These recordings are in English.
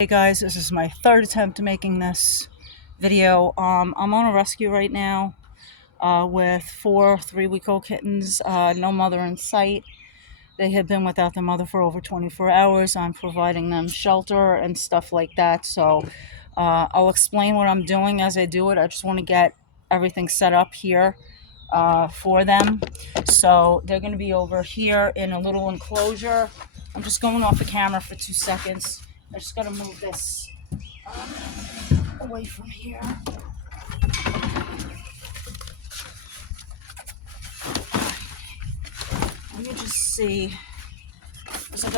Hey guys, this is my third attempt at making this video. I'm on a rescue right now with four 3-week-old kittens, no mother in sight. They have been without their mother for over 24 hours. I'm providing them shelter and stuff like that. So I'll explain what I'm doing as I do it. I just want to get everything set up here for them. So they're going to be over here in a little enclosure. I'm just going off the camera for 2 seconds. I just got to move this away from here. Let me just see, because I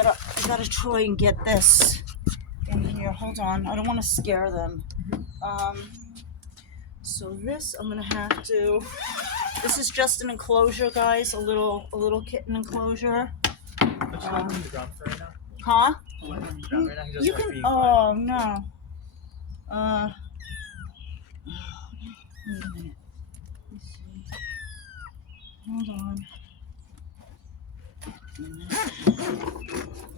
gotta try and get this in here. Hold on, I don't want to scare them. So this I'm gonna have to. This is just an enclosure, guys. A little kitten enclosure. Huh? You can. Oh no. Wait a minute. Let's see. Hold on.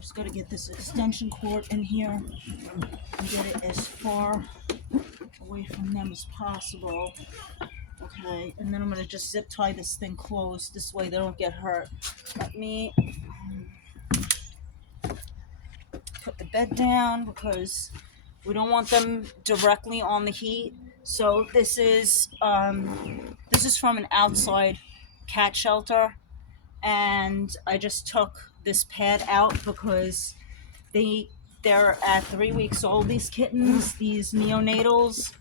Just gotta get this extension cord in here and get it as far away from them as possible. Okay, and then I'm gonna just zip tie this thing closed. This way they don't get hurt. Let me put the bed down because we don't want them directly on the heat. So this is from an outside cat shelter, and I just took this pad out because they're at 3 weeks old, these kittens, these neonatals,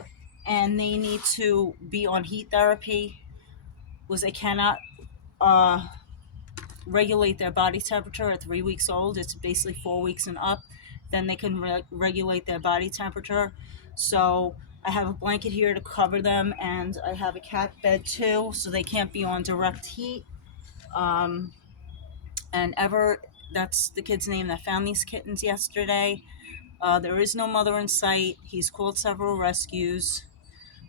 and they need to be on heat therapy because they cannot regulate their body temperature at 3 weeks old. It's basically 4 weeks and up. Then they can regulate their body temperature. So I have a blanket here to cover them, and I have a cat bed too, so they can't be on direct heat. And Ever, that's the kid's name that found these kittens yesterday. There is no mother in sight. He's called several rescues.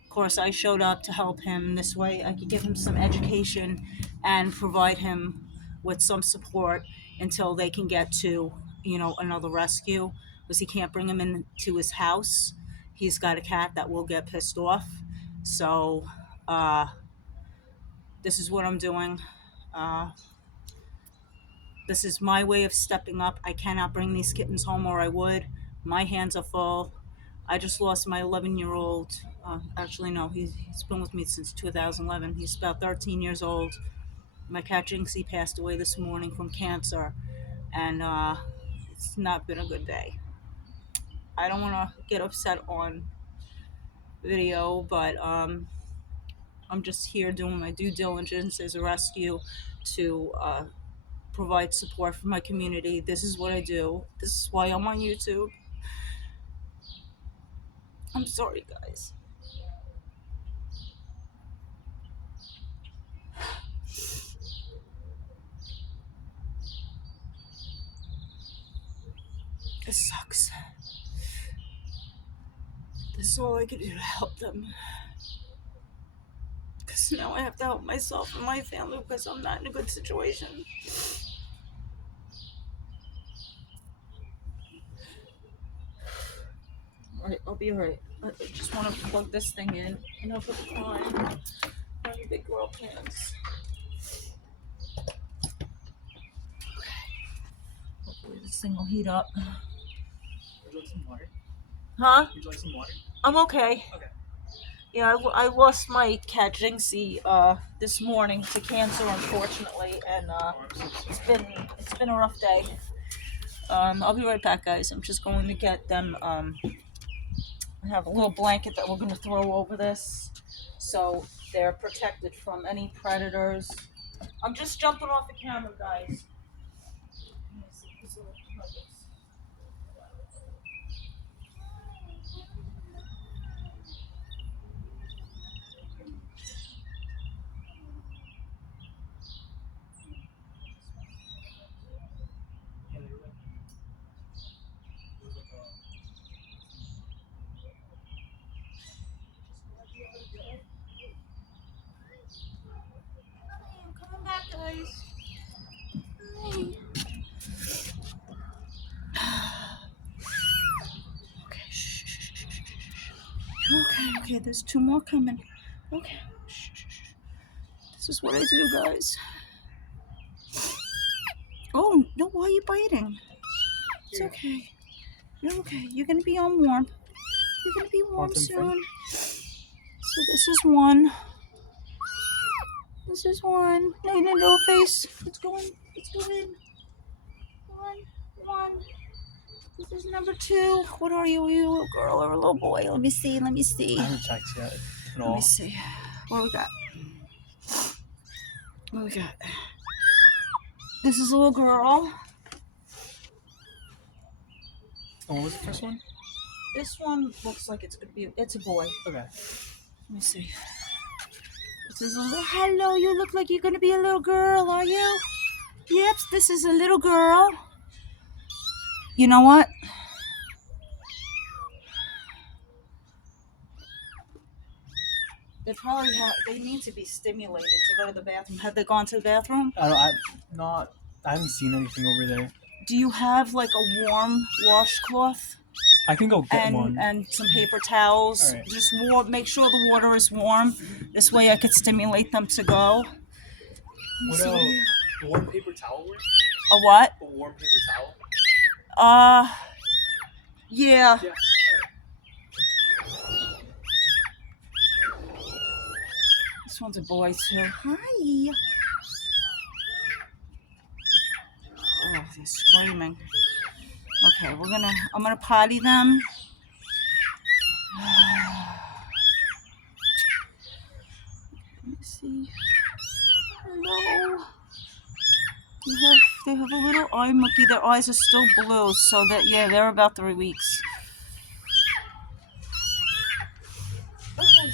Of course, I showed up to help him. This way I could give him some education and provide him with some support until they can get to, another rescue, because he can't bring him into his house. He's got a cat that will get pissed off. So this is what I'm doing. This is my way of stepping up. I cannot bring these kittens home, or I would. My hands are full. I just lost my 11-year-old. Actually, no, he's been with me since 2011. He's about 13 years old. My cat Jinxie passed away this morning from cancer, and it's not been a good day. I don't want to get upset on video, but I'm just here doing my due diligence as a rescue to provide support for my community. This is what I do. This is why I'm on YouTube. I'm sorry, guys. This sucks. This is all I can do to help them. Because now I have to help myself and my family because I'm not in a good situation. Alright, I'll be alright. I just want to plug this thing in. Enough of crying. Run your big girl pants. Hopefully this thing will heat up. Would you like some water? Huh? Would you like some water? I'm okay. Okay. Yeah, I lost my cat Jinxie this morning to cancer, unfortunately, and it's been a rough day. I'll be right back, guys. I'm just going to get them. I have a little blanket that we're going to throw over this, so they're protected from any predators. I'm just jumping off the camera, guys. Let me see these little nuggets. Yeah, they were like, it was like a. I'm coming back, guys. Okay, there's 2 more coming. Okay. Shh, shh, shh. This is what I do, guys. Oh, no, why are you biting? It's Here. okay. You're okay. You're gonna be on warm. You're gonna be warm Want them soon. free? So this is one. This is one. No face. Let's go in. Let's go in. One. This is number 2. What are you? Are you a little girl or a little boy? Let me see. I haven't checked yet at Let me all. see. What we got? What we got? This is a little girl. Oh, what was the first one? This one looks like it's gonna be. It's a boy. Okay. Let me see. This is a little. Hello, you look like you're gonna be a little girl, are you? Yep, this is a little girl. You know what? They probably they need to be stimulated to go to the bathroom. Have they gone to the bathroom? I haven't seen anything over there. Do you have like a warm washcloth I can go get one. and some paper towels? All right. Just make sure the water is warm. This way I could stimulate them to go. What a warm paper towel work? A what? A warm paper towel? Yeah. Yeah. This one's a boy too. Hi. Oh, they're screaming. Okay, I'm gonna potty them. Let me see. Hello. They have a little eye mucky. Their eyes are still blue, so that they're about 3 weeks. Okay.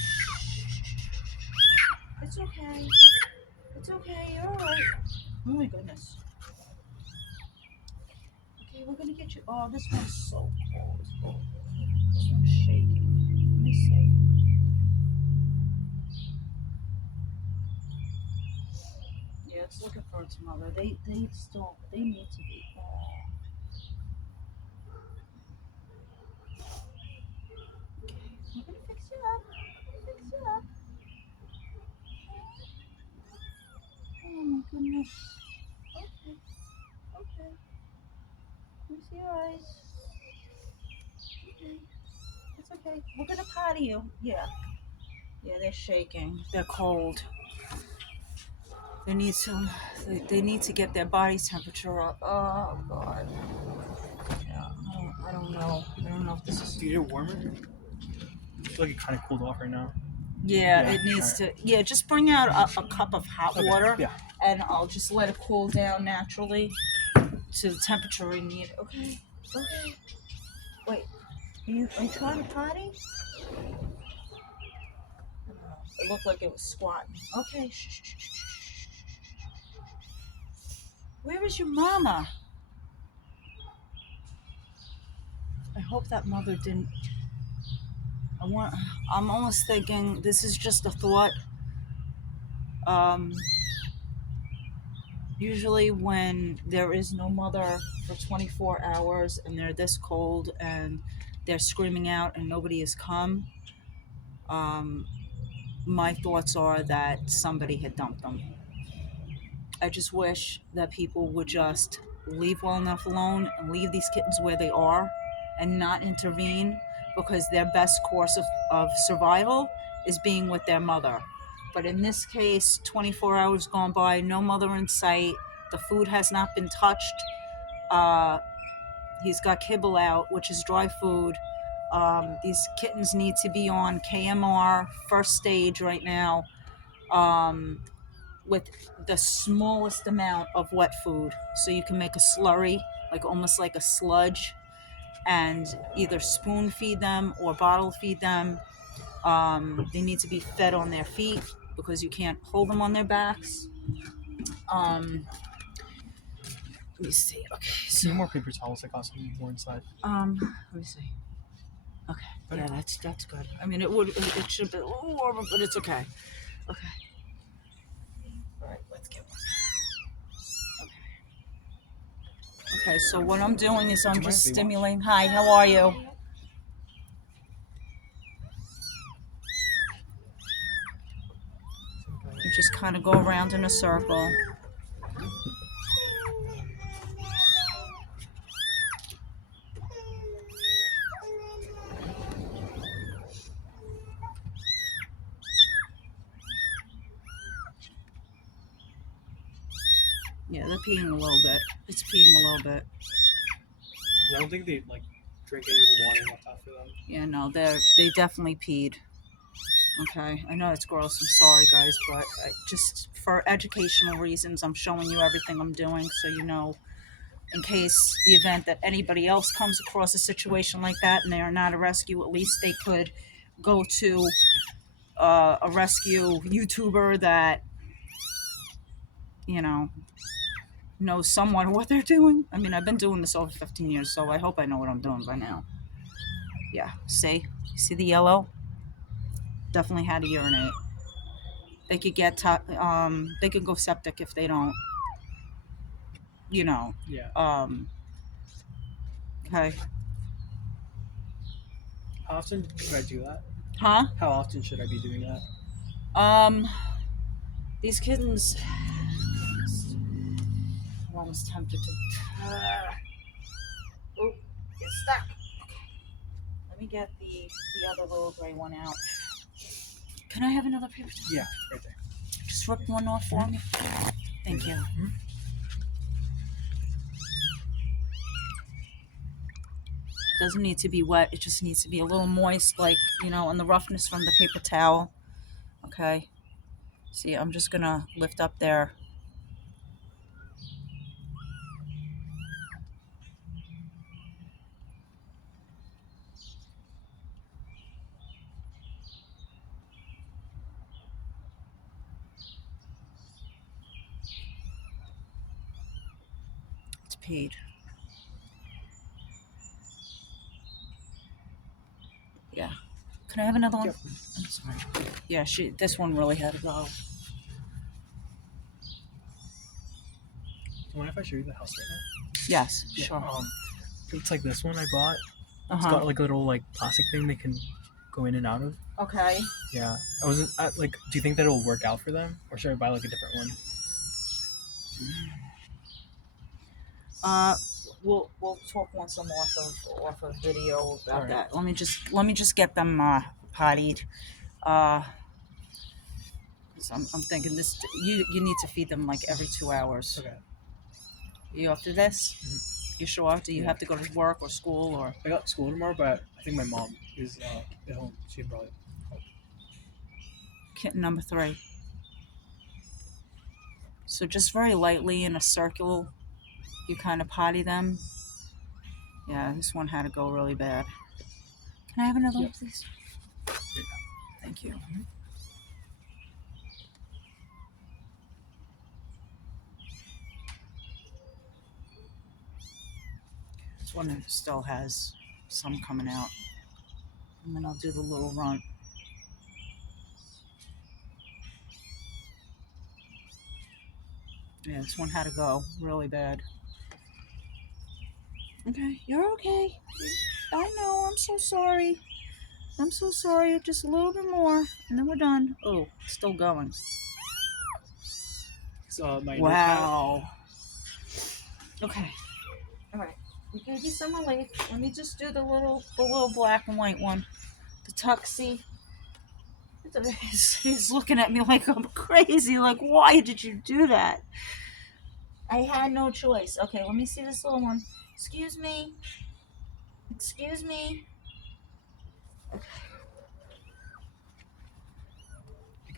It's okay. It's okay. You're alright. Oh my goodness. Okay, we're gonna get you. Oh, this one's so cold. This one's shaking. Let me see. Yeah, it's looking for its mother. They need to be. We're gonna fix you up. Fix you up. Oh my goodness. Okay. Okay. Let me see your eyes. Okay. It's okay. We're gonna potty you. Yeah. Yeah, they're shaking. They're cold. They need some. They need to get their body temperature up. Oh God. Yeah. I don't know. I don't know if this is. Do you get warmer? I feel like it kind of cooled off right now. Yeah, Yeah, it needs alright. to. Yeah, just bring out a cup of hot Okay, water, yeah. and I'll just let it cool down naturally to the temperature we need. Okay. Okay. Wait. Are you trying to potty? I don't know. It looked like it was squatting. Okay. Shh. Where is your mama? I hope that mother didn't. I'm almost thinking this is just a thought. Um, Usually, when there is no mother for 24 hours and they're this cold and they're screaming out and nobody has come, um, my thoughts are that somebody had dumped them. I just wish that people would just leave well enough alone and leave these kittens where they are and not intervene, because their best course of survival is being with their mother. But in this case, 24 hours gone by, no mother in sight, the food has not been touched. Uh, he's got kibble out, which is dry food. These kittens need to be on KMR first stage right now. With the smallest amount of wet food, so you can make a slurry, like almost like a sludge, and either spoon feed them or bottle feed them. They need to be fed on their feet because you can't hold them on their backs. Let me see. Okay, Some more paper towels. I got some more inside. let me see. Okay, yeah, that's good. I mean, it should be a little warmer, but it's okay. Okay. All right, let's get one. Okay, so what I'm doing is I'm just stimulating. Hi, how are you? kind of go around in a circle. Yeah, they're peeing a little bit. It's peeing a little bit. I don't think they like drink any of the water left after them. Yeah, no, they definitely peed. Okay, I know it's gross. I'm sorry, guys, but just for educational reasons, I'm showing you everything I'm doing, so you know, in case the event that anybody else comes across a situation like that and they are not a rescue, at least they could go to a rescue YouTuber that you know knows somewhat what they're doing. I mean, I've been doing this over 15 years, so I hope I know what I'm doing by now. Yeah, see the yellow? Definitely had to urinate. They could they could go septic if they don't, you know. Yeah. Okay. How often should I do that? Huh? How often should I be doing that? Um, these kittens. I'm almost tempted to. Oh, it's stuck. Let me get the other little gray one out. Can I have another paper towel? Yeah, right there. Just rip one off for me. Thank you. Mm-hmm. Doesn't need to be wet. It just needs to be a little moist, like, you know, and the roughness from the paper towel. Okay. See, I'm just gonna lift up there. It's peed. Yeah. Can I have another one? Yep. I'm sorry. Yeah, this one really had to go. Do you mind if I show you the house right now? Yes, Yeah. sure. It's like this one I bought. It's Uh-huh. got like a little like plastic thing they can go in and out of. Okay. Yeah. I wasn't like. Do you think that it'll work out for them, or should I buy like a different one? We'll talk once I'm off of video about Alright. that. Let me just get them pottied. 'Cause I'm thinking this. You need to feed them like every 2 hours. Okay. You after this? Mm-hmm. You sure? Do you Yeah. have to go to work or school or? I got school tomorrow, but I think my mom is at home. She probably. Kitten number 3. So just very lightly in a circle, you kind of potty them. Yeah, this one had to go really bad. Can I have another one, please? Thank you. This one still has some coming out. And then I'll do the little runt. Yeah, this one had to go really bad. Okay, you're okay. I know, I'm so sorry. I'm so sorry. Just a little bit more, and then we're done. Oh, it's still going. So my Wow. Okay. All right. We gave you some relief. Let me just do the little black and white one. The tuxie. He's looking at me like I'm crazy. Like, why did you do that? I had no choice. Okay, let me see this little one. Excuse me. Excuse me. Okay.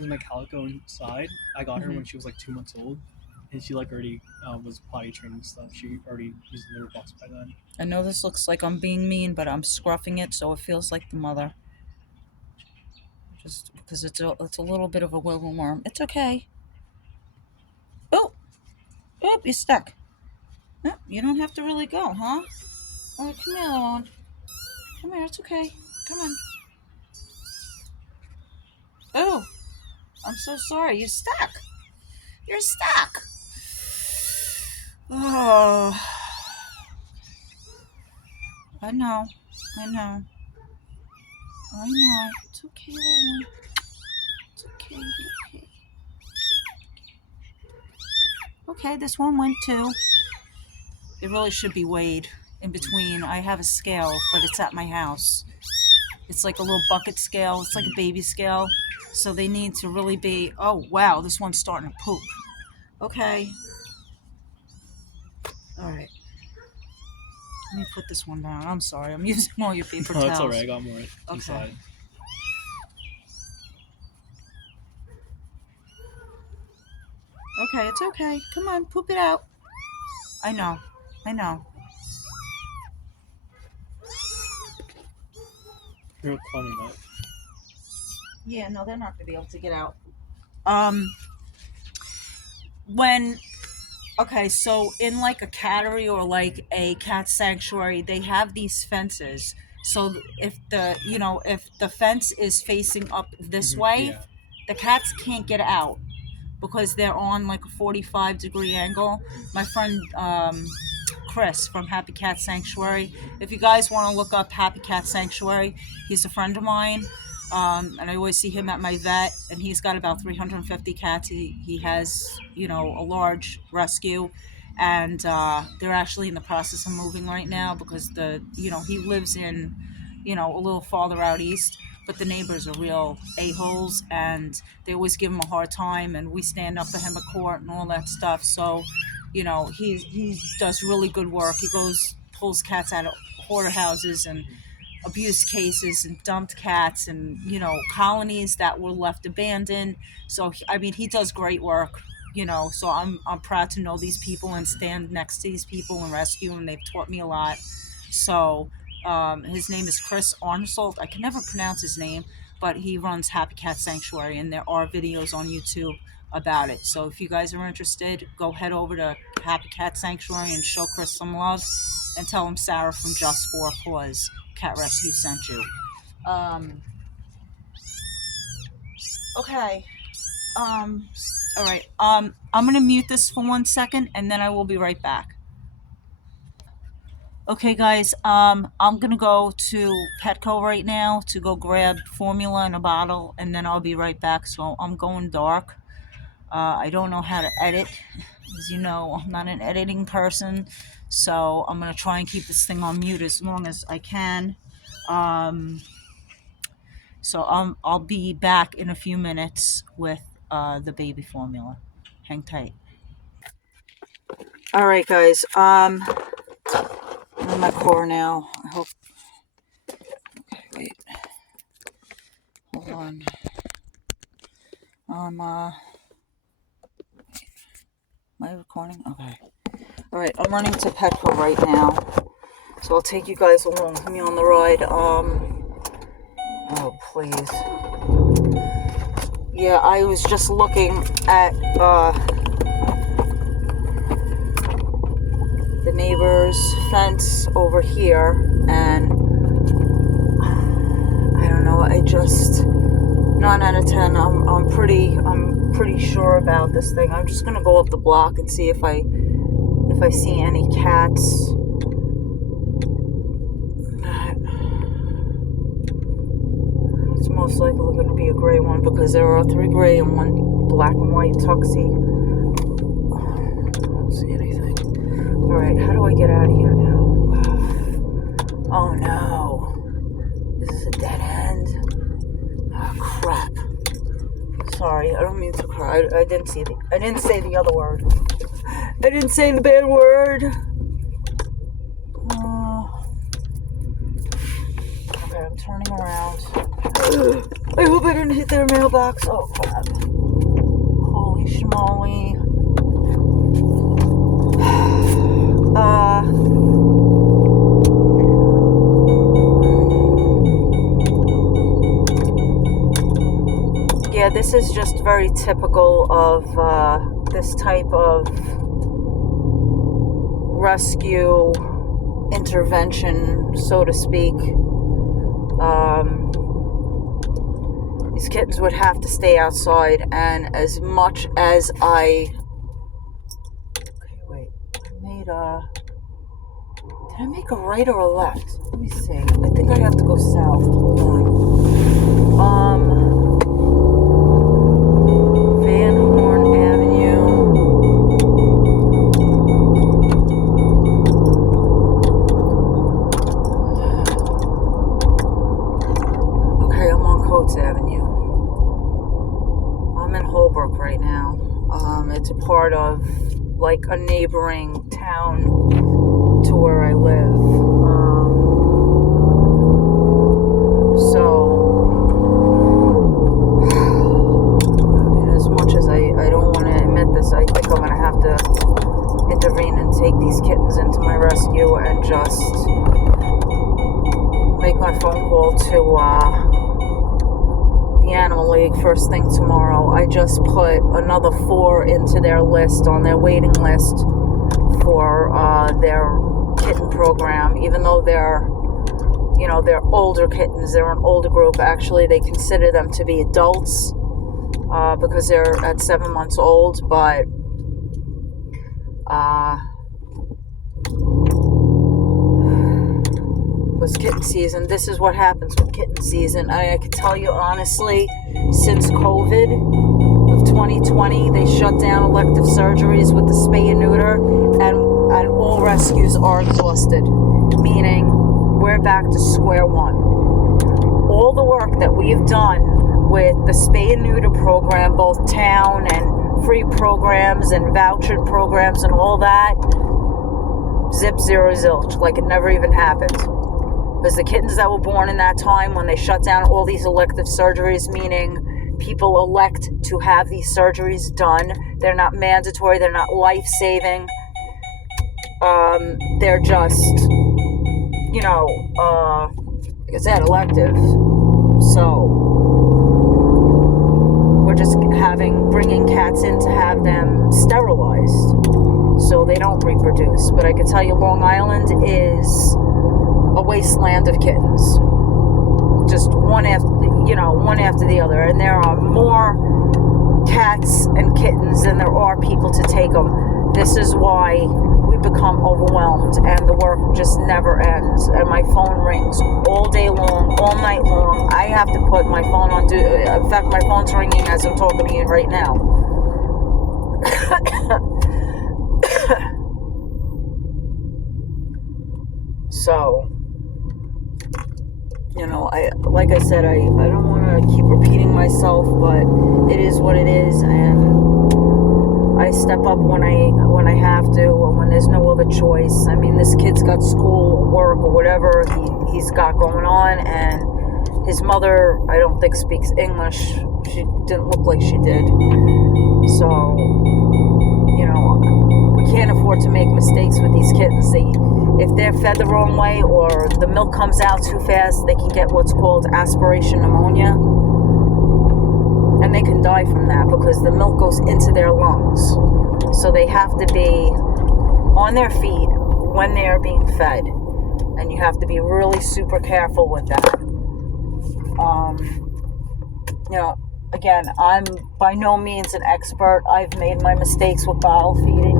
because my calico inside, I got her when she was like 2 months old, and she like already was potty trained and stuff. She already used the litter box by then. I know this looks like I'm being mean, but I'm scruffing it so it feels like the mother. Just because it's a little bit of a wiggle worm. It's okay. Oh, oh, you're stuck. Oh, you don't have to really go, huh? Oh, come here, little one. Come here, it's okay. Come on. Oh, I'm so sorry. You're stuck. You're stuck. Oh, I know. I know. I know. It's okay, little one. It's okay. Okay. Okay, this one went too. It really should be weighed in between. I have a scale, but it's at my house. It's like a little bucket scale. It's like a baby scale. So they need to really be, oh, wow, this one's starting to poop. Okay. All right. Let me put this one down. I'm sorry. I'm using all your paper No, towels. it's alright. I got more Okay. inside. Okay, it's okay. Come on, poop it out. I know. I know. You're climbing up. Yeah, no, they're not going to be able to get out. When Okay, so in like a cattery or like a cat sanctuary, they have these fences. So if the fence is facing up this way, Yeah. the cats can't get out because they're on like a 45-degree angle. My friend Chris from Happy Cat Sanctuary. If you guys want to look up Happy Cat Sanctuary, he's a friend of mine. And I always see him at my vet, and he's got about 350 cats. He has, a large rescue, and they're actually in the process of moving right now because he lives in, a little farther out east, but the neighbors are real a-holes, and they always give him a hard time, and we stand up for him at court and all that stuff. So, he does really good work. He pulls cats out of hoarder houses and abuse cases and dumped cats and colonies that were left abandoned. So I mean, he does great work. So I'm proud to know these people and stand next to these people and rescue, and they've taught me a lot. So his name is Chris Arnsold. I can never pronounce his name, but he runs Happy Cat Sanctuary, and there are videos on YouTube about it. So if you guys are interested, go head over to Happy Cat Sanctuary and show Chris some love, and tell him Sarah from Just for Paws Cat Rescue sent you. Okay. All right. I'm gonna mute this for 1 second, and then I will be right back. Okay, guys. I'm gonna go to Petco right now to go grab formula in a bottle, and then I'll be right back. So I'm going dark. I don't know how to edit. As you know, I'm not an editing person, so I'm gonna try and keep this thing on mute as long as I can. So I'll be back in a few minutes with the baby formula. Hang tight. All right, guys. I'm in my car now. I hope. Okay, wait. Hold on. Am I recording? Okay. All right. I'm running to Petco right now, so I'll take you guys along with me on the ride. Oh please. Yeah, I was just looking at the neighbor's fence over here, and I don't know. I just 9 out of 10. I'm pretty sure about this thing. I'm just gonna go up the block and see if I see any cats. It's most likely going to be a gray one because there are 3 gray and 1 black and white tuxie. I don't see anything. All right, how do I get out of here now? Oh no, this is a dead end. Oh crap. Sorry, I don't mean to cry. I didn't say the other word. I didn't say the bad word. Okay, I'm turning around. I hope I didn't hit their mailbox. Oh crap. Holy schmoly. Yeah, this is just very typical of this type of rescue intervention, so to speak. These kittens would have to stay outside, and as much as okay, wait, did I make a right or a left? Let me see. I think I have to go south. Hold on. Van Horn Avenue. Oates Avenue. I'm in Holbrook right now. It's a part of like a neighboring town to where I live. As much as I don't want to admit this, I think I'm going to have to intervene and take these kittens into my rescue and just make my phone call to the Animal League first thing tomorrow. I just put another 4 into their list, on their waiting list for their kitten program, even though they're older kittens. They're an older group. Actually, they consider them to be adults because they're at 7 months old, but was kitten season. This is what happens with kitten season. I can tell you honestly, since COVID of 2020, they shut down elective surgeries with the spay and neuter, and all rescues are exhausted, meaning we're back to square one. All the work that we've done with the spay and neuter program, both town and free programs and vouchered programs and all that, zip, zero, zilch, like it never even happened. Because the kittens that were born in that time, when they shut down all these elective surgeries, meaning people elect to have these surgeries done, they're not mandatory, they're not life-saving, they're just, like I said, elective. So we're just bringing cats in to have them sterilized so they don't reproduce. But I can tell you, Long Island is a wasteland of kittens, just one after the other, and there are more cats and kittens than there are people to take them. This is why we become overwhelmed, and the work just never ends, and my phone rings all day long, all night long. I have to put my phone on in fact, my phone's ringing as I'm talking to you right now. So, like I said, I don't want to keep repeating myself, but it is what it is, and I step up when I have to, or when there's no other choice. I mean, this kid's got school or work or whatever he's got going on, and his mother, I don't think, speaks English. She didn't look like she did. So, we can't afford to make mistakes with these kittens. If they're fed the wrong way or the milk comes out too fast, they can get what's called aspiration pneumonia. And they can die from that because the milk goes into their lungs. So they have to be on their feet when they are being fed. And you have to be really super careful with that. Again, I'm by no means an expert. I've made my mistakes with bottle feeding.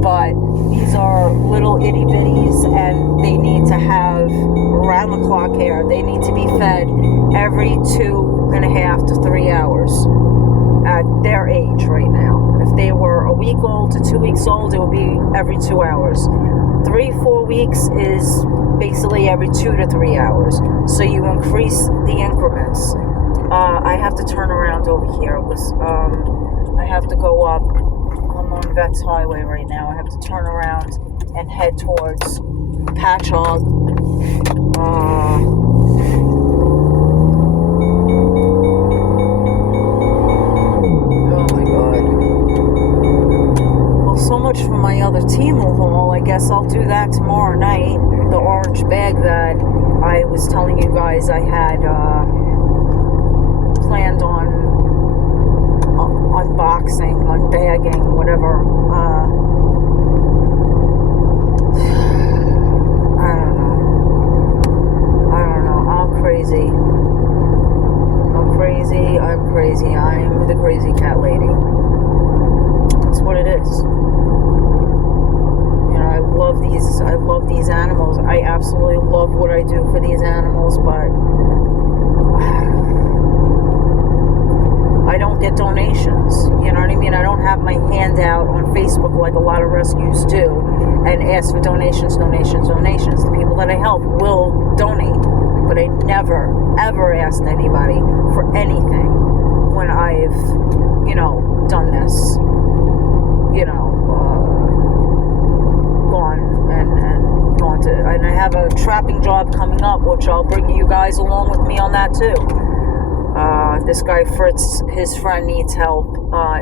But these are little itty bitties, and they need to have round the clock care. They need to be fed every 2.5 to 3 hours at their age right now. If they were a week old to 2 weeks old, it would be every 2 hours. 3-4 weeks is basically every 2 to 3 hours. So you increase the increments. I have to turn around over here. I have to go up. I'm on Vets Highway right now. I have to turn around and head towards Patchogue. Oh my God. Well, so much for my other Temu haul. I guess I'll do that tomorrow night. The orange bag that I was telling you guys I had planned on unboxing, unbagging, whatever. I don't know. I'm crazy. I'm the crazy cat lady. That's what it is. I love these animals. I absolutely love what I do for these animals, but I don't get donations, you know what I mean? I don't have my hand out on Facebook like a lot of rescues do. and ask for donations. The people that I help will donate, but I never, ever asked anybody for anything when I've, done this, and I have a trapping job coming up, which I'll bring you guys along with me on that too. This guy Fritz, his friend needs help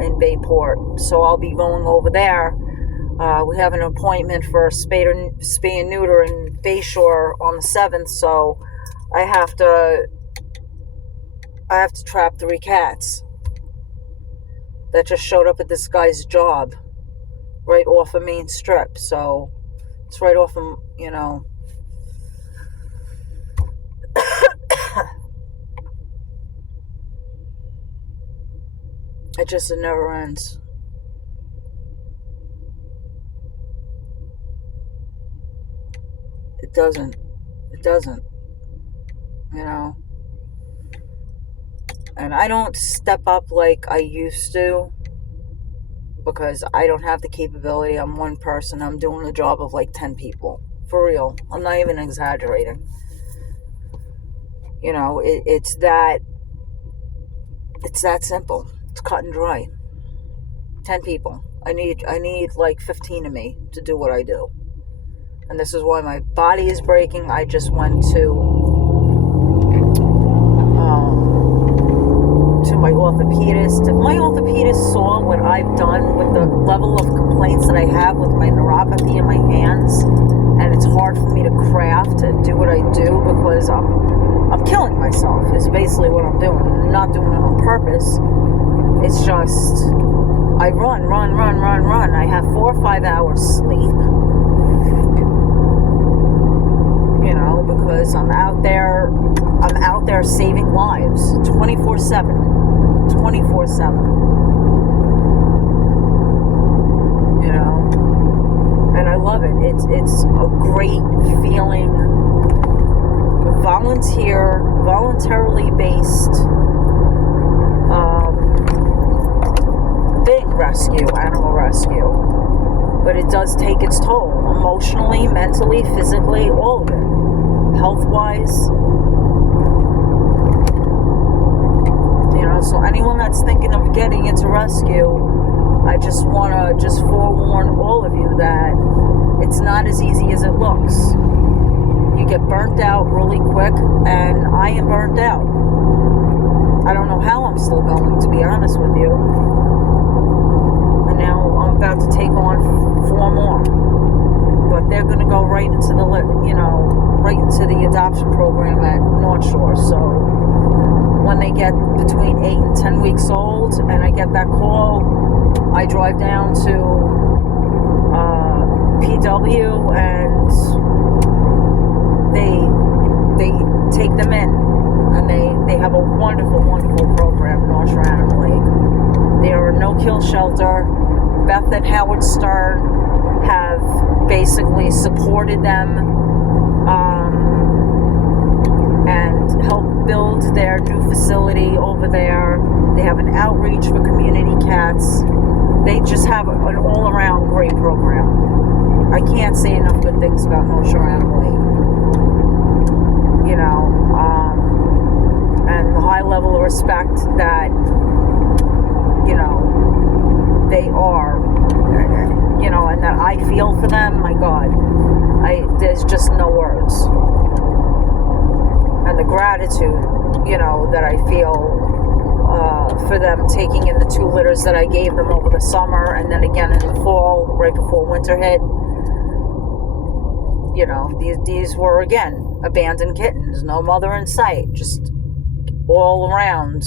in Bayport, so I'll be going over there. We have an appointment for a spay and neuter in Bayshore on the 7th, so I have to trap 3 cats that just showed up at this guy's job right off of Main Strip. So it's right off of, it never ends. It doesn't, and I don't step up like I used to, because I don't have the capability. I'm one person. I'm doing the job of like 10 people. For real. I'm not even exaggerating. It's that simple. It's cut and dry. 10 people. I need like 15 of me to do what I do. And this is why my body is breaking. I just went to my orthopedist. If my orthopedist saw what I've done with the level of complaints that I have with my neuropathy in my hands, and it's hard for me to craft and do what I do because I'm killing myself, is basically what I'm doing. I'm not doing it on purpose. It's just, I run. I have 4 or 5 hours sleep. Because I'm out there saving lives 24/7. And I love it. It's a great feeling. Voluntarily based animal rescue. But it does take its toll, emotionally, mentally, physically, all of it. Health-wise. So anyone that's thinking of getting into rescue, I just want to forewarn all of you that it's not as easy as it looks. You get burnt out really quick, and I am burnt out. I don't know how I'm still going, to be honest with you. And now I'm about to take on 4 more. But they're going to go right into the adoption program at North Shore. So when they get between 8 and 10 weeks old, and I get that call, I drive down to PW, and they take them in, and they have a wonderful program, North Shore Animal League. They are a no-kill shelter. Beth and Howard Stern have basically supported them and helped build their new facility over there. They have an outreach for community cats. They just have an all-around great program. I can't say enough good things about North Shore Animal League. And the high level of respect that, they are, and that I feel for them, my God, there's just no words. And the gratitude, that I feel for them taking in the 2 litters that I gave them over the summer, and then again in the fall, right before winter hit. These were, again, abandoned kittens, no mother in sight, just all around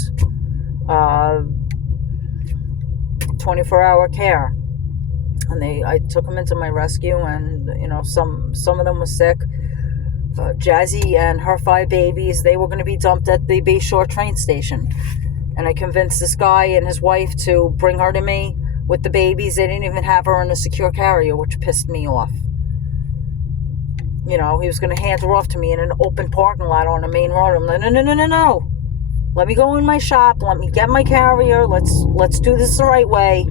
24-hour care. And I took them into my rescue, and some of them were sick. Jazzy and her 5 babies, they were going to be dumped at the Bayshore train station, and I convinced this guy and his wife to bring her to me with the babies. They didn't even have her in a secure carrier, which pissed me off. He was going to hand her off to me in an open parking lot on a main road. I'm like, no. Let me go in my shop. Let me get my carrier. Let's do this the right way.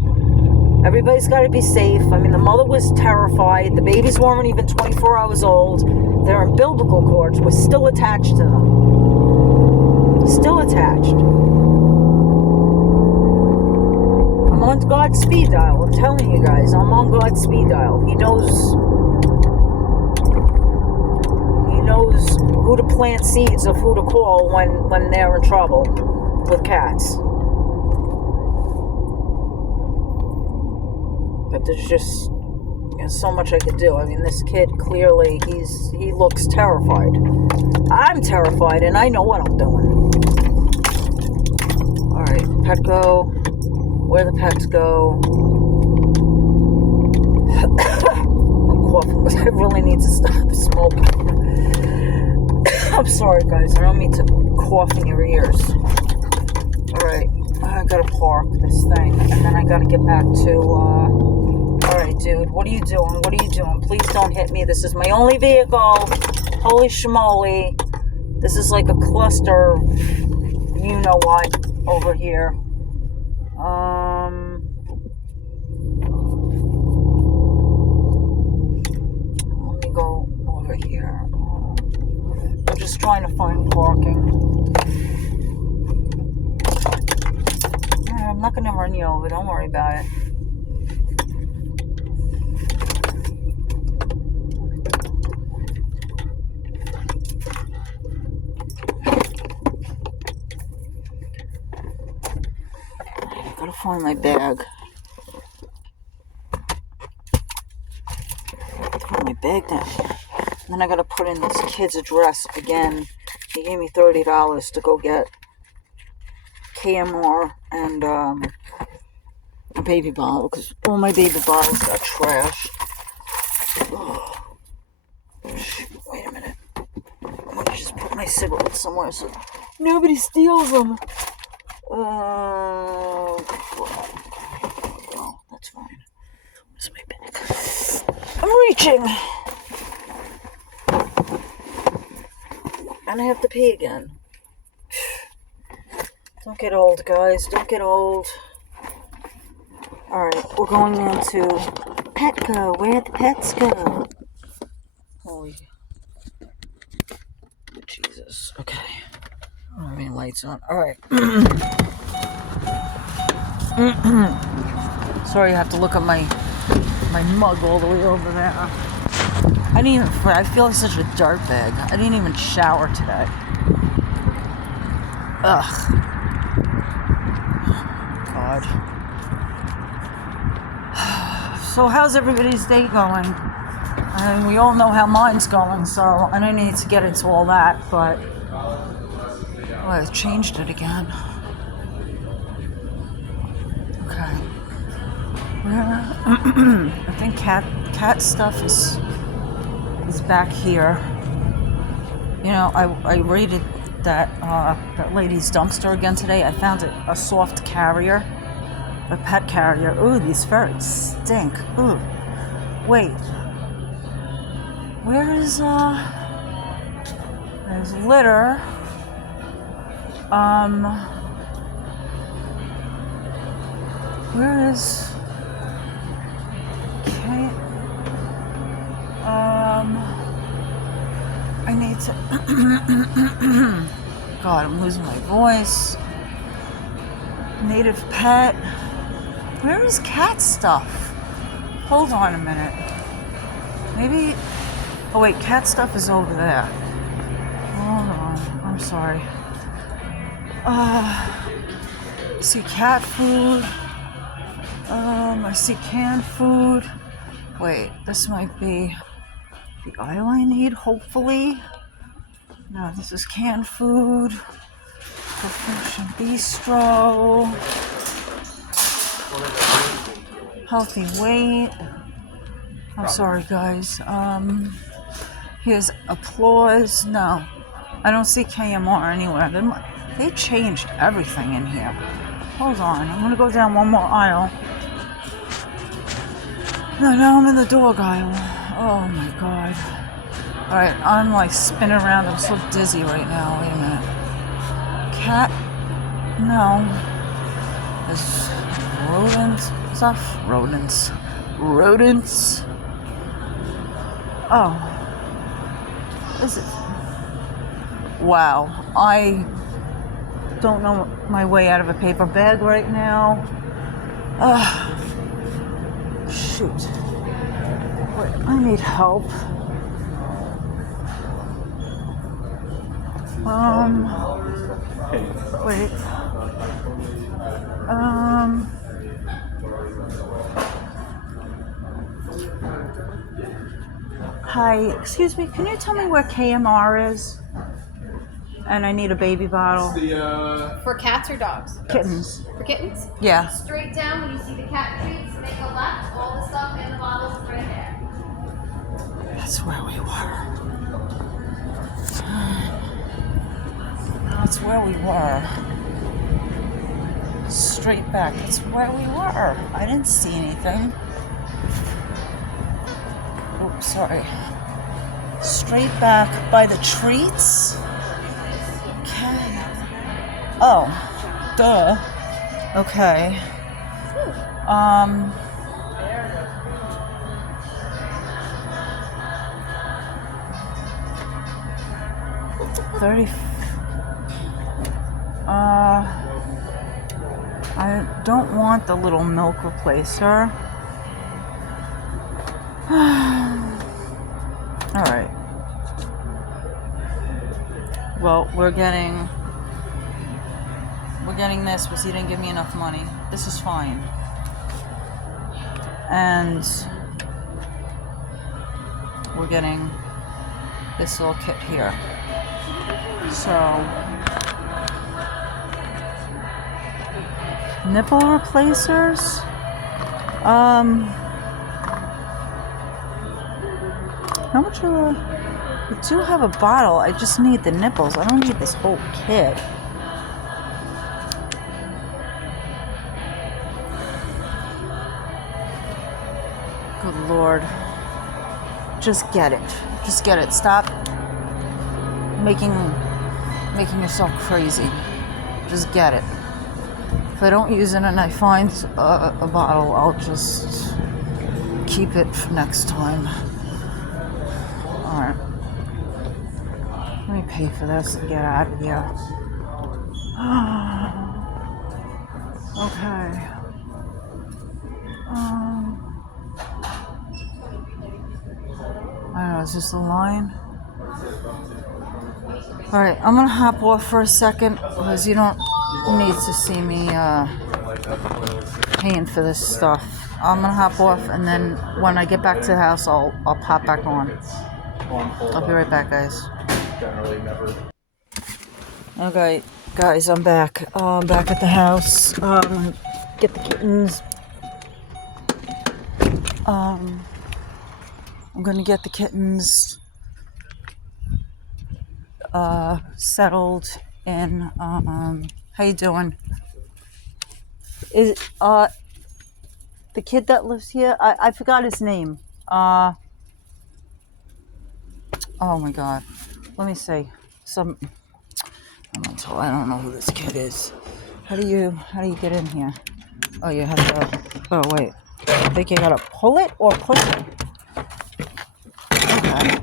Everybody's got to be safe. I mean, the mother was terrified. The babies weren't even 24 hours old. Their umbilical cords were still attached to them. Still attached. I'm on God's speed dial. I'm telling you guys, I'm on God's speed dial. He knows who to plant seeds of who to call when they're in trouble with cats. But there's so much I could do. I mean, this kid clearly he looks terrified. I'm terrified, and I know what I'm doing. All right, Petco, where the pets go. I'm coughing because I really need to stop smoking. I'm sorry, guys. I don't mean to cough in your ears. All right, I gotta park this thing, and then I gotta get back to. Alright, dude, what are you doing? What are you doing? Please don't hit me. This is my only vehicle. Holy schmoly. This is like a cluster, you know what, over here. Let me go over here. I'm just trying to find parking. I'm not going to run you over. Don't worry about it. Gotta find my bag. Put my bag down here. And then I gotta put in this kid's address again. He gave me $30 to go get KMR and a baby bottle because all my baby bottles got trashed. Oh. Wait a minute. I'm gonna just put my cigarettes somewhere so nobody steals them. Oh, that's fine. Where's my bag? I'm reaching. And I have to pee again. Don't get old, guys. Don't get old. Alright, we're going into Petco. Where the pets go? Holy Jesus. Okay. I don't have any lights on. Alright. Sorry, I have to look at my mug all the way over there. I feel like such a dirtbag. I didn't even shower today. Ugh. God. So how's everybody's day going? I mean, we all know how mine's going, so I don't need to get into all that, but I changed it again. Okay. I think cat stuff is back here. You know, I raided that lady's dumpster again today. I found a soft carrier, a pet carrier. Ooh, these ferrets stink. Ooh, wait. Where is there's litter. Where is I need to God, I'm losing my voice. Native pet. Where is cat stuff? Hold on a minute. Maybe oh wait, cat stuff is over there. Hold on. I'm sorry. I see cat food. I see canned food. Wait, this might be the aisle I need, hopefully. No, this is canned food. Perfection Bistro. Healthy weight. I'm sorry, guys. Here's applause. No, I don't see KMR anywhere. They changed everything in here. Hold on, I'm gonna go down one more aisle. No, now I'm in the dog aisle. Oh my God. Alright, I'm like spinning around. I'm so dizzy right now. Wait a minute. Cat? No. There's rodents stuff. Rodents. Oh, is it? Wow, I don't know my way out of a paper bag right now. Shoot. Wait, I need help. Wait. Hi, excuse me, can you tell me where KMR is? And I need a baby bottle. For cats or dogs? Kittens. For kittens? Yeah. Straight down when you see the cat treats, make a left, all the stuff in the bottles is right there. That's where we were. That's where we were. Straight back. That's where we were. I didn't see anything. Oops, sorry. Straight back by the treats. Okay. Oh, duh. Okay. 30. I don't want the little milk replacer. All right. Well, we're getting this because he didn't give me enough money. This is fine. And we're getting this little kit here. So, nipple replacers. How much are we do have a bottle? I just need the nipples. I don't need this whole kit. Good Lord. Just get it. Just get it. Stop making yourself crazy. Just get it. If I don't use it and I find a bottle, I'll just keep it for next time. Alright. Let me pay for this and get out of here. Okay. I don't know, is this the line? Alright, I'm gonna hop off for a second because you don't need to see me paying for this stuff. I'm gonna hop off and then when I get back to the house I'll pop back on. I'll be right back, guys. Okay, guys, I'm back. I'm back at the house. Get the kittens. I'm gonna get the kittens settled in. How you doing? Is the kid that lives here? I forgot his name. Oh my God. Let me see. I don't know who this kid is. How do you get in here? Oh, you have to. Oh wait. I think you gotta pull it or push it. Okay.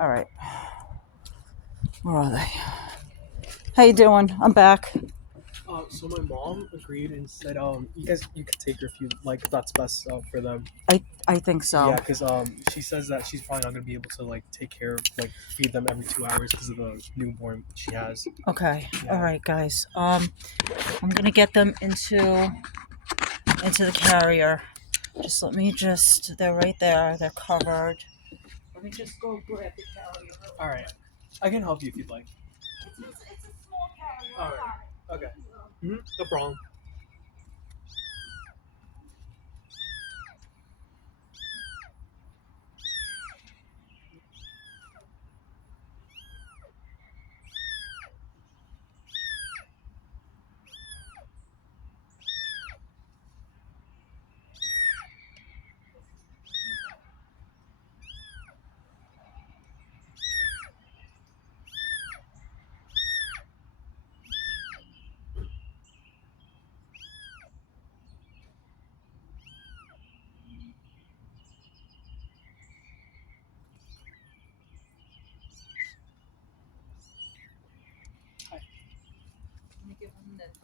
All right. Where are they? How you doing? I'm back. So my mom agreed and said, you could take her if you like, if that's best for them. I think so. Yeah, because she says that she's probably not gonna be able to like take care of feed them every 2 hours because of the newborn she has. Okay. Yeah. All right, guys. I'm gonna get them into the carrier. They're right there. They're covered. Let me just go grab the carrier. All right, I can help you if you'd like. It's a small carrier. All right. Okay. No problem.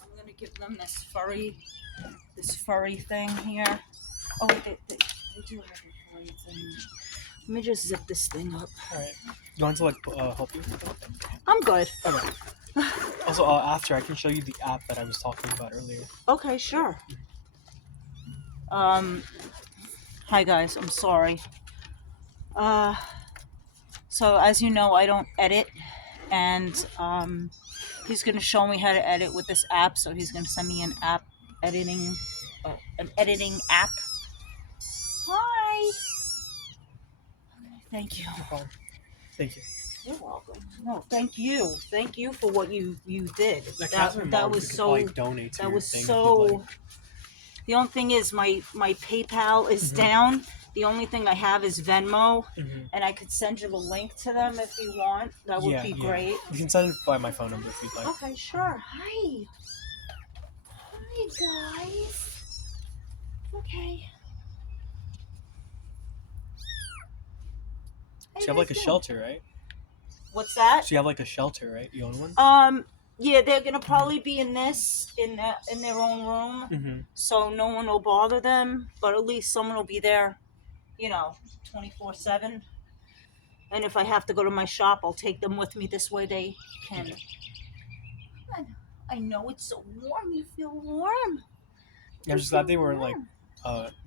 I'm gonna give them this furry thing here. Oh wait, they do have a furry thing. Let me just zip this thing up. All right. You want to like help you? I'm good. Okay. Also, after I can show you the app that I was talking about earlier. Okay, sure. Hi guys, I'm sorry. So as you know, I don't edit, and he's gonna show me how to edit with this app. So he's gonna send me an editing app. Hi. Thank you. No problem. Thank you. You're welcome. No, thank you. Thank you for what you did. That was so. Like, donate to that your was thing so. if you'd like. The only thing is my PayPal is down. The only thing I have is Venmo, and I could send you the link to them if you want. That would be great. You can send it by my phone number if you'd like. Okay, sure. Hi. Hi, guys. Okay. So you have like a shelter, right? What's that? So you have like a shelter, right? You own one? Yeah, they're gonna probably be in their own room, so no one will bother them. But at least someone will be there, 24/7. And if I have to go to my shop, I'll take them with me. This way they can. I know it's so warm. You feel warm. Yeah, I'm just glad they weren't like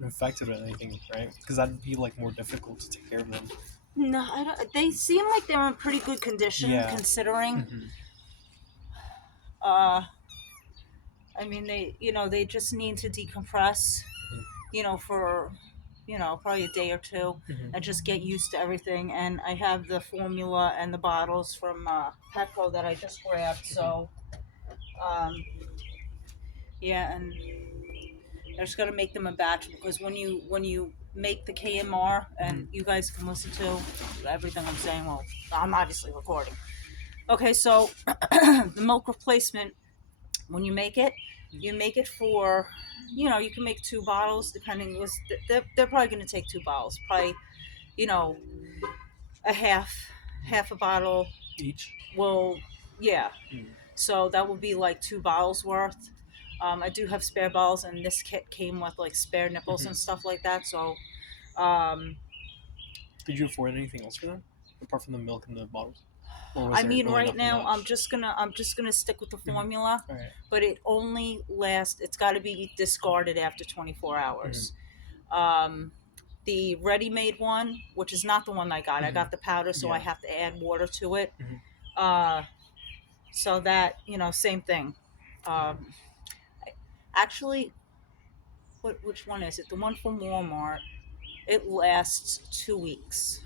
infected with anything, right? Because that'd be like more difficult to take care of them. No, I don't. They seem like they're in pretty good condition, considering. I mean, they just need to decompress, for, probably a day or two, and just get used to everything. And I have the formula and the bottles from Petco that I just grabbed. So, yeah, and I just got to make them a batch, because when you make the KMR, and you guys can listen to everything I'm saying. Well, I'm obviously recording. Okay, so the milk replacement, when you make it for, you can make 2 bottles, depending. They're probably going to take 2 bottles, probably, a half a bottle Each? will, yeah. So that would be like 2 bottles worth. I do have spare bottles, and this kit came with like spare nipples and stuff like that. So, did you afford anything else for them apart from the milk and the bottles? I mean, right now I'm just gonna stick with the formula, but it only lasts. It's got to be discarded after 24 hours. The ready-made one, which is not the one I got the powder, so I have to add water to it. So that, same thing. Actually, which one is it? The one from Walmart. It lasts 2 weeks.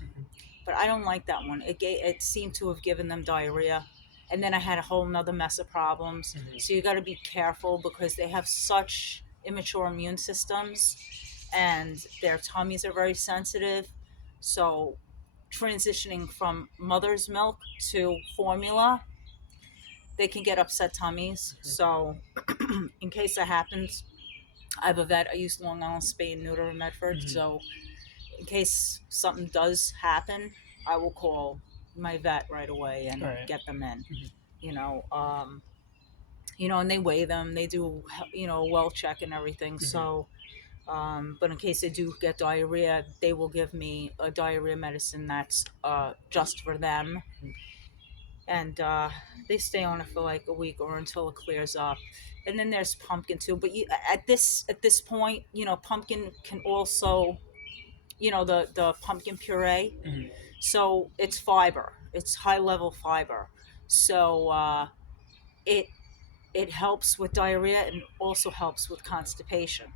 But I don't like that one. It seemed to have given them diarrhea, and then I had a whole nother mess of problems. So you got to be careful, because they have such immature immune systems, and their tummies are very sensitive. So transitioning from mother's milk to formula, they can get upset tummies. So in case that happens, I have a vet. I use Long Island Spay and Neuter in Medford, so in case something does happen, I will call my vet right away and get them in. And they weigh them. They do, a well check and everything. So, but in case they do get diarrhea, they will give me a diarrhea medicine that's just for them. And they stay on it for like a week or until it clears up. And then there's pumpkin too. But at this point, pumpkin can also, the pumpkin puree. So it's fiber. It's high level fiber. So it helps with diarrhea and also helps with constipation.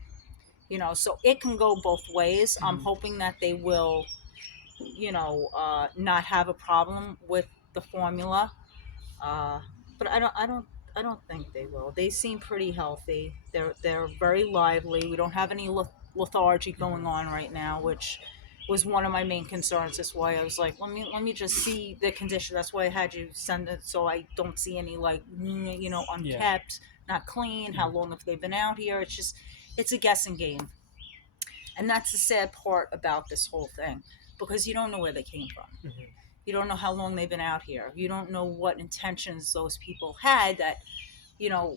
So it can go both ways. I'm hoping that they will, not have a problem with the formula. But I don't think they will. They seem pretty healthy. They're very lively. We don't have any lethargy going on right now, which was one of my main concerns. That's why I was like, let me just see the condition. That's why I had you send it, so I don't see any unkept, not clean. How long have they been out here? It's a guessing game, and that's the sad part about this whole thing, because you don't know where they came from. You don't know how long they've been out here. You don't know what intentions those people had that,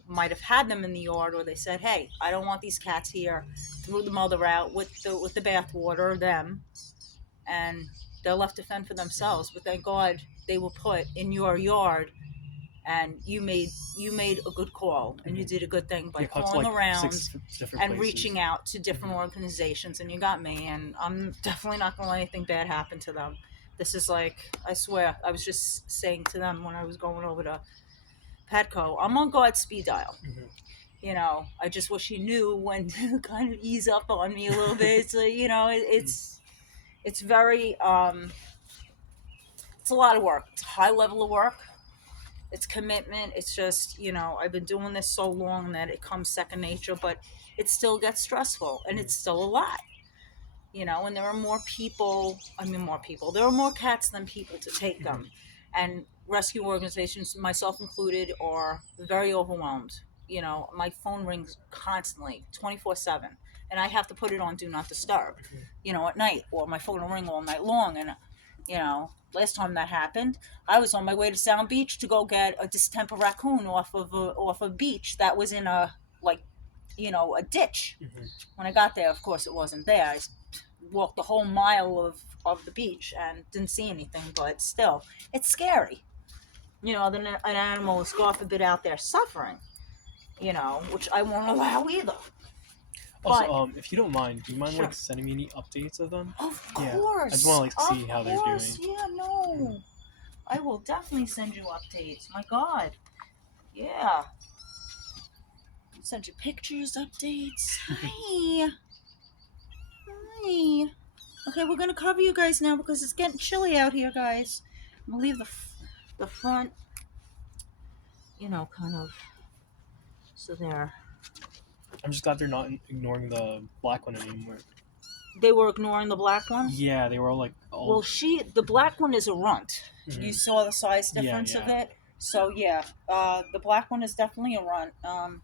might have had them in the yard, or they said, hey, I don't want these cats here, threw the mother out with the bath water, them, and they're left to fend for themselves. But thank God they were put in your yard, and you made a good call, and you did a good thing by Yeah, cut to calling like around 6 different and places. reaching out to different organizations, and you got me, and I'm definitely not going to let anything bad happen to them. This is like, I swear, I was just saying to them when I was going over to Petco, I'm on God's speed dial. I just wish he knew when to kind of ease up on me a little bit. So, it's very, it's a lot of work. It's a high level of work. It's commitment. It's just, I've been doing this so long that it comes second nature, but it still gets stressful, and it's still a lot. And there are more people, there are more cats than people to take them. And rescue organizations, myself included, are very overwhelmed. My phone rings constantly, 24/7, and I have to put it on do not disturb, at night, or my phone will ring all night long. And, last time that happened, I was on my way to Sound Beach to go get a distemper raccoon off a beach that was in a, like, a ditch. When I got there, of course, it wasn't there. I walked the whole mile of the beach and didn't see anything, but still, it's scary. Then an animal is, God forbid, out there suffering, which I won't allow either. Also, But, if you don't mind, do you mind sure. like sending me any updates of them? Of Yeah, course. I just want to like see how they're doing. Yeah, no. I will definitely send you updates. My God. Yeah. Send you pictures, updates. Hi. Hi. Okay, we're gonna cover you guys now because it's getting chilly out here, guys. I'm gonna leave the front, kind of. So there. I'm just glad they're not ignoring the black one anymore. They were ignoring the black one. Yeah, they were all like. Well, the black one is a runt. You saw the size difference of Yeah. it. So yeah, the black one is definitely a runt. I'm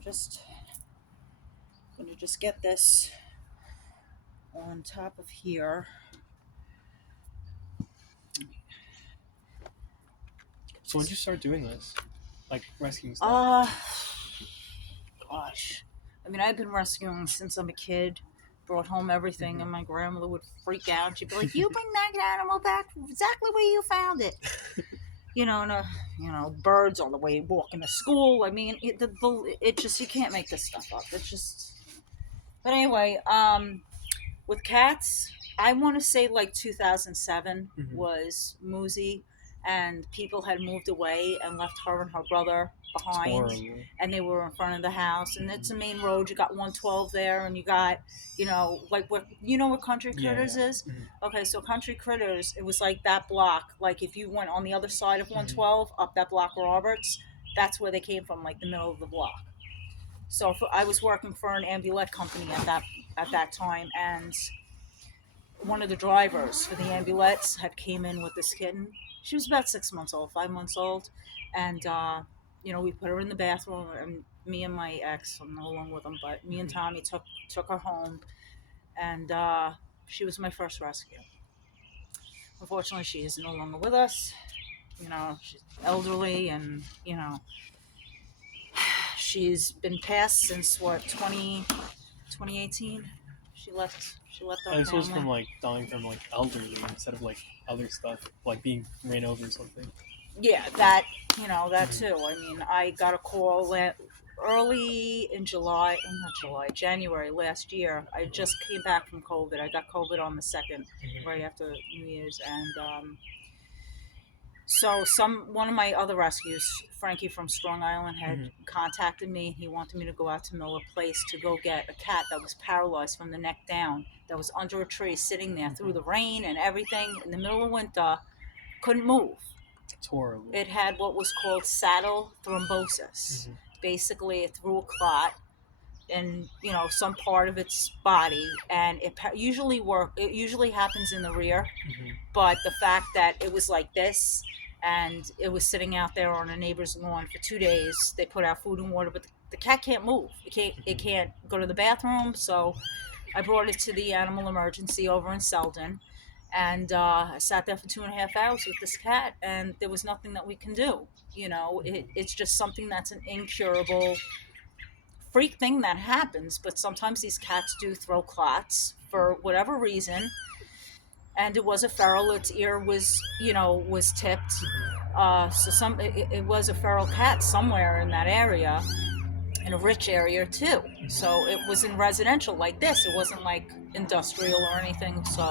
just gonna get this on top of here. So when did you start doing this, like rescuing stuff? Gosh, I've been rescuing since I'm a kid. Brought home everything, and my grandmother would freak out. She'd be like, "You bring that animal back exactly where you found it." And birds on the way walking to school. It just, you can't make this stuff up. It's just. But anyway, with cats, I want to say like 2007 was Muzi, and people had moved away and left her and her brother behind, and they were in front of the house. And it's a main road. You got 112 there, and you got, like what Country Critters is. Okay, so Country Critters, it was like that block. Like if you went on the other side of 112 up that block, Roberts, that's where they came from, like the middle of the block. So I was working for an ambulette company at that time, and one of the drivers for the ambulettes had came in with this kitten. She was about 6 months old, 5 months old, and we put her in the bathroom. And me and my ex, I'm no longer with him, but me and Tommy took her home, and she was my first rescue. Unfortunately, she is no longer with us. She's elderly, and she's been passed since 2018. She left our This was family. from like dying from like elderly instead of like other stuff, like being ran over or something. Yeah, that too. I got a call early in January last year. I just came back from COVID. I got COVID on the 2nd, right after New Year's, and so one of my other rescues, Frankie from Strong Island, had contacted me. He wanted me to go out to Miller Place to go get a cat that was paralyzed from the neck down, that was under a tree sitting there through the rain and everything in the middle of winter, couldn't move. It's horrible. It had what was called saddle thrombosis. Basically, it threw a clot in some part of its body, and it usually happens in the rear. But the fact that it was like this, and it was sitting out there on a neighbor's lawn for 2 days, they put out food and water, but the cat can't move. It can't go to the bathroom. So I brought it to the animal emergency over in Selden, And I sat there for 2.5 hours with this cat, and there was nothing that we can do. It's just something that's an incurable freak thing that happens. But sometimes these cats do throw clots for whatever reason. And it was a feral. Its ear was tipped. It was a feral cat somewhere in that area, in a rich area too. So it was in residential like this. It wasn't like industrial or anything. So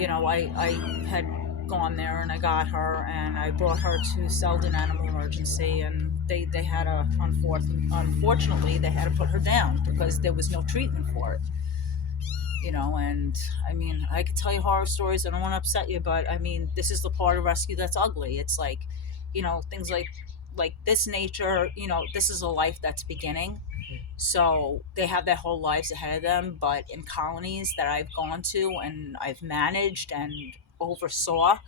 I had gone there and I got her and I brought her to Selden Animal Emergency, and they had unfortunately they had to put her down because there was no treatment for it. And I mean, I could tell you horror stories. I don't want to upset you, but I mean, this is the part of rescue that's ugly. It's like, things like this nature. This is a life that's beginning. So they have their whole lives ahead of them. But in colonies that I've gone to and I've managed and oversaw,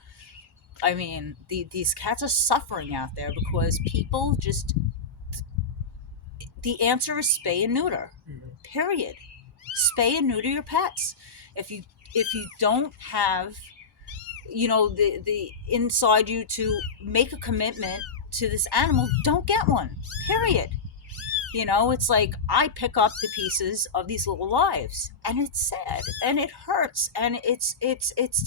I mean, these cats are suffering out there because people just. The answer is spay and neuter. Period. Spay and neuter your pets. If you don't have the inside you to make a commitment to this animal, don't get one. Period. It's like I pick up the pieces of these little lives, and it's sad and it hurts and it's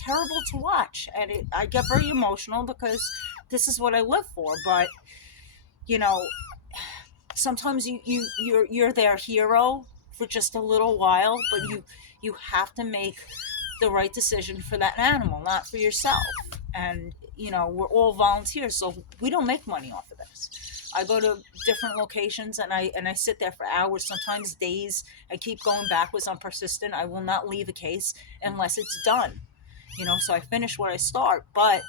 terrible to watch, and I get very emotional because this is what I live for. But you know sometimes you're their hero for just a little while, but you have to make the right decision for that animal, not for yourself. And we're all volunteers, so we don't make money off of this. I go to different locations and I sit there for hours, sometimes days. I keep going backwards. I'm persistent. I will not leave a case unless it's done. So I finish what I start. But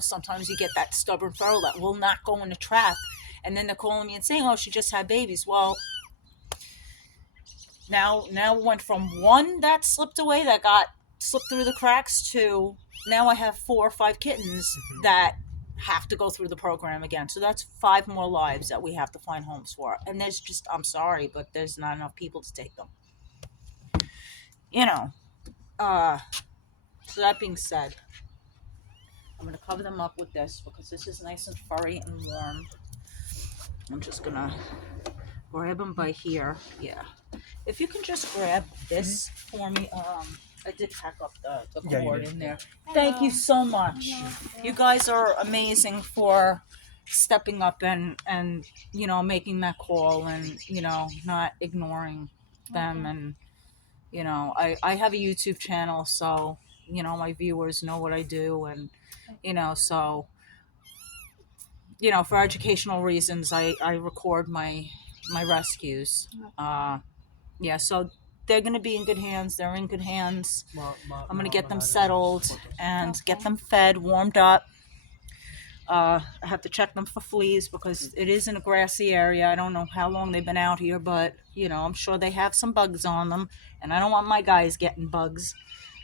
sometimes you get that stubborn feral that will not go in a trap, and then they're calling me and saying, "Oh, she just had babies." Well, now went from one that slipped away, that got slipped through the cracks, to now I have 4 or 5 kittens that have to go through the program again. So that's 5 more lives that we have to find homes for. And I'm sorry, but there's not enough people to take them. So that being said, I'm going to cover them up with this because this is nice and furry and warm. I'm just going to grab them by here. Yeah. If you can just grab this for me. I did pack up the cord in there. Thank you so much. You guys are amazing for stepping up and making that call and not ignoring them. And I have a YouTube channel, so my viewers know what I do, and so for educational reasons I record my rescues. So they're going to be in good hands. They're in good hands. I'm going to get them settled and get them fed, warmed up. I have to check them for fleas because it is in a grassy area. I don't know how long they've been out here, but I'm sure they have some bugs on them, and I don't want my guys getting bugs.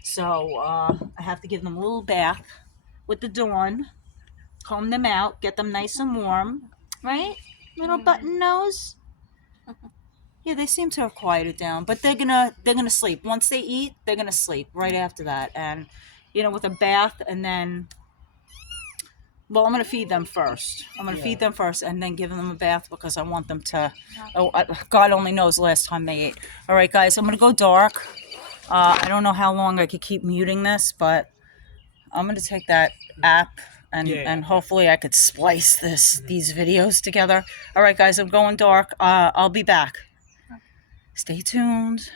So I have to give them a little bath with the Dawn, comb them out, get them nice and warm, right? Little button nose. Yeah, they seem to have quieted down, but they're gonna sleep. Once they eat, they're gonna sleep right after that. And with a bath, and then I'm gonna feed them first. Feed them first and then give them a bath because I want them to. God only knows the last time they ate. All right, guys, I'm gonna go dark. I don't know how long I could keep muting this, but I'm gonna take that app and hopefully I could splice these videos together. All right, guys, I'm going dark. I'll be back. Stay tuned.